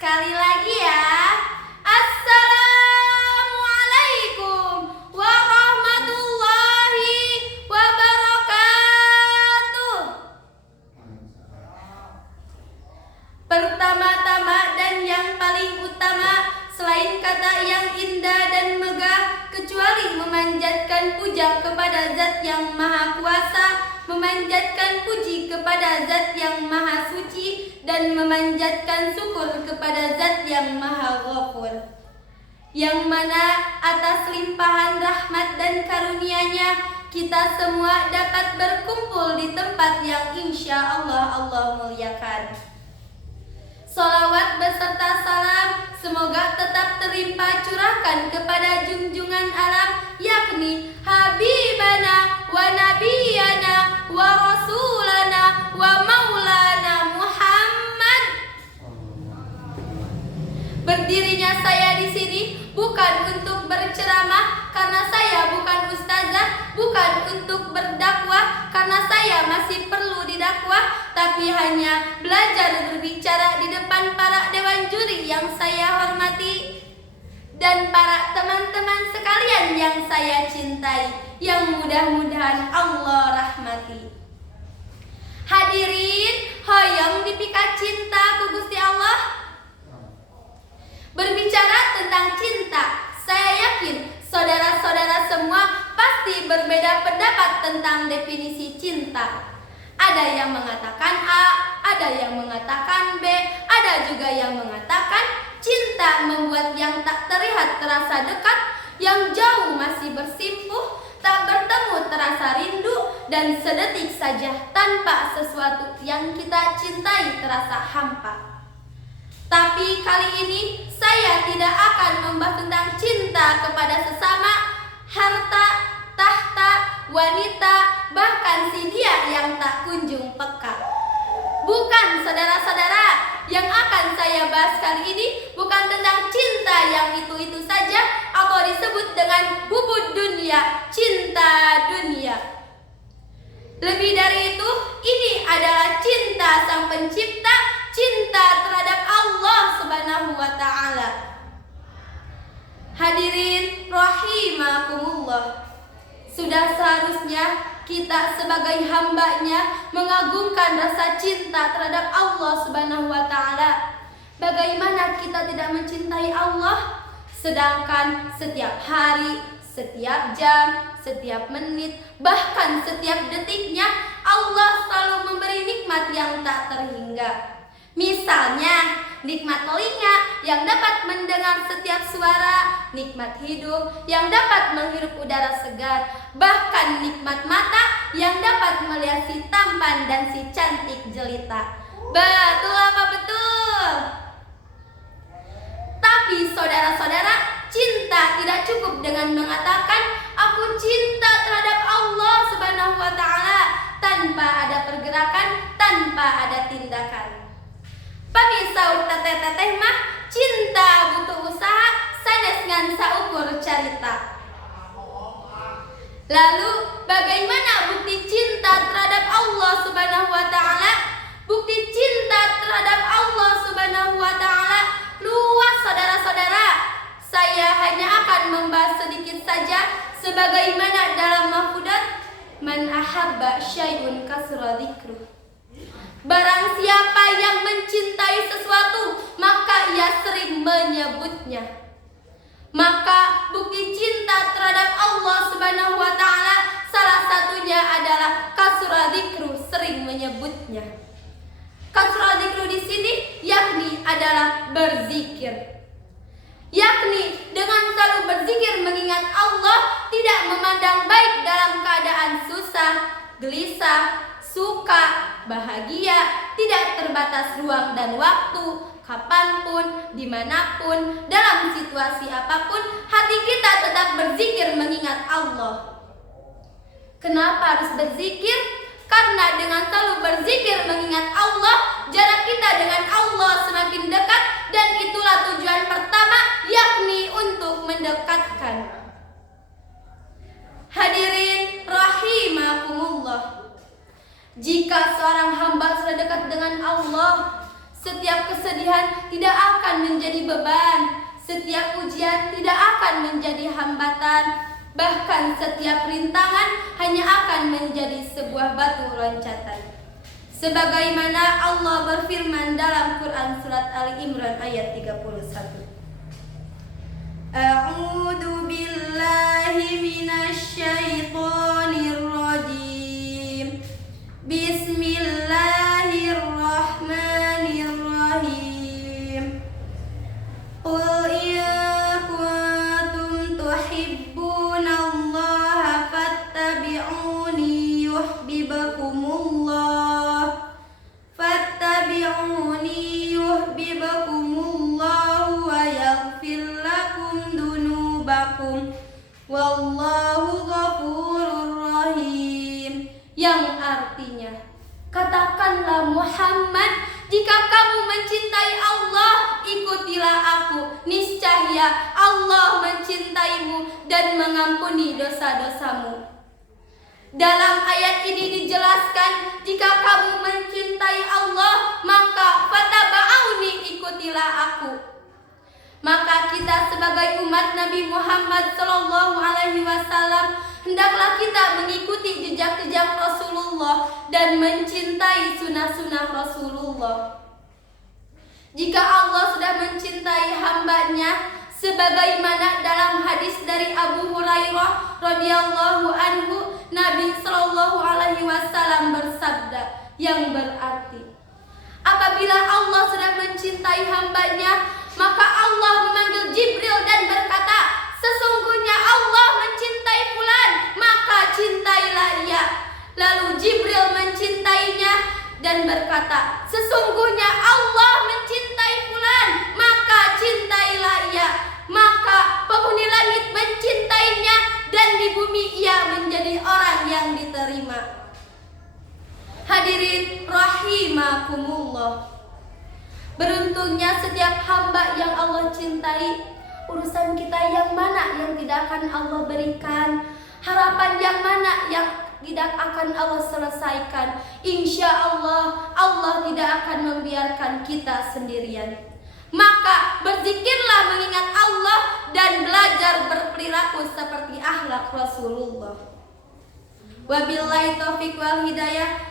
sekali lagi ya. Assalamualaikum warahmatullahi wabarakatuh. Pertama-tama dan yang paling utama, selain kata yang indah dan megah, kecuali memanjatkan puja kepada Zat yang Maha Kuasa, memanjatkan puji kepada Zat yang Maha Suci, dan memanjatkan syukur kepada Zat yang Maha Ghafur, yang mana atas limpahan rahmat dan karunia-Nya kita semua dapat berkumpul di tempat yang insya Allah muliakan. Salawat beserta salam semoga tetap terlimpah curahkan kepada junjungan alam, yakni Habibana wa Nabiyana wa Rasulana wa Maulana Muhammad. Berdirinya saya di sini bukan untuk berceramah, karena saya bukan ustazah, bukan untuk berdakwah, karena saya masih perlu didakwah, tapi hanya belajar berbicara di depan para dewan juri yang saya hormati dan para teman-teman sekalian yang saya cintai, yang mudah-mudahan Allah rahmati. Hadirin, hoyong dipikat cinta ku Gusti Allah. Berbicara tentang cinta, saya yakin saudara-saudara semua pasti berbeda pendapat tentang definisi cinta. Ada yang mengatakan A, ada yang mengatakan B, ada juga yang mengatakan cinta membuat yang tak terlihat terasa dekat, yang jauh masih bersimpuh, tak bertemu terasa rindu, dan sedetik saja tanpa sesuatu yang kita cintai terasa hampa. Tapi kali ini saya tidak akan membahas tentang cinta kepada sesama, harta, tahta, wanita, bahkan si dia yang tak kunjung peka. Bukan, saudara-saudara, yang akan saya bahas kali ini bukan tentang cinta yang itu-itu saja atau disebut dengan hubud dunia, cinta dunia. Lebih dari itu, ini adalah cinta Sang Pencipta, cinta terhadap Allah Subhanahu wa Ta'ala. Hadirin rahimakumullah, sudah seharusnya kita sebagai hamba-Nya mengagungkan rasa cinta terhadap Allah Subhanahu wa Ta'ala. Bagaimana kita tidak mencintai Allah, sedangkan setiap hari, setiap jam, setiap menit, bahkan setiap detiknya Allah selalu memberi nikmat yang tak terhingga. Misalnya, nikmat telinga yang dapat mendengar setiap suara, nikmat hidup yang dapat menghirup udara segar, bahkan nikmat mata yang dapat melihat si tampan dan si cantik jelita. Betul apa betul? Tapi saudara-saudara, cinta tidak cukup dengan mengatakan aku cinta terhadap Allah Subhanahu wa Ta'ala tanpa ada pergerakan, tanpa ada tindakan. Pemirsa teteh-teteh mah, cinta butuh usaha, sanes ngan saukur carita. Lalu bagaimana bukti cinta terhadap Allah Subhanahu wa Ta'ala? Bukti cinta terhadap Allah Subhanahu wa Ta'ala luas, saudara-saudara. Saya hanya akan membahas sedikit saja, sebagaimana dalam Mahfudat, man ahabba syai'un kasra dzikruh. Barang siapa yang mencintai sesuatu, maka ia sering menyebutnya. Maka bukti cinta terhadap Allah Subhanahu wa Ta'ala salah satunya adalah kasra dzikruh, sering menyebutnya. Kasra dzikruh di sini yakni adalah berzikir. Yakni dengan selalu berzikir mengingat Allah, tidak memandang baik dalam keadaan susah, gelisah, suka, bahagia, tidak terbatas ruang dan waktu, kapanpun, dimanapun, dalam situasi apapun, hati kita tetap berzikir mengingat Allah. Kenapa harus berzikir? Karena dengan selalu berzikir mengingat Allah, jarak kita dengan Allah semakin dekat, dan itulah tujuan pertama, yakni untuk mendekatkan. Hadirin rahimakumullah, jika seorang hamba sudah dekat dengan Allah, Setiap kesedihan tidak akan menjadi beban. Setiap ujian tidak akan menjadi hambatan. Bahkan setiap rintangan hanya akan menjadi sebuah batu loncatan. Sebagaimana Allah berfirman dalam Quran surat Ali Imran ayat 31. A'udzu billahi minasy syaithanir rajim. Bismillahirrahmanirrahim. Qul in kuntum tuhibbunallaha fattabi'uni yuhibbukumullah. Fattabi'uni yuhibbukumullah wa yaghfir lakum dunubakum. Wallahu ghafurur rahim. Yang artinya, katakanlah Muhammad, jika kamu mencintai Allah, ikutilah aku. Niscaya Allah mencintaimu dan mengampuni dosa-dosamu. Dalam ayat ini dijelaskan, jika kamu mencintai Allah, maka fataba'uni, ikutilah aku. Maka kita sebagai umat Nabi Muhammad SAW, hendaklah kita mengikuti jejak-jejak Rasulullah dan mencintai sunnah-sunnah Rasulullah. Jika Allah sudah mencintai hambanya, sebagaimana dalam hadis dari Abu Hurairah radhiyallahu anhu, Nabi SAW bersabda, yang berarti, apabila Allah sudah mencintai hambanya, maka Allah memanggil Jibril dan berkata, sesungguhnya Allah mencintai fulan, maka cintailah ia. Lalu Jibril mencintainya dan berkata, sesungguhnya Allah mencintai fulan, maka cintailah ia. Maka penghuni langit mencintainya dan di bumi ia menjadi orang yang diterima. Hadirin rahimakumullah. Beruntungnya setiap hamba yang Allah cintai. Urusan kita yang mana yang tidak akan Allah berikan? Harapan yang mana yang tidak akan Allah selesaikan? Insya Allah, Allah tidak akan membiarkan kita sendirian. Maka berzikirlah mengingat Allah dan belajar berperilaku seperti akhlak Rasulullah. Wabillahi taufiq wal hidayah.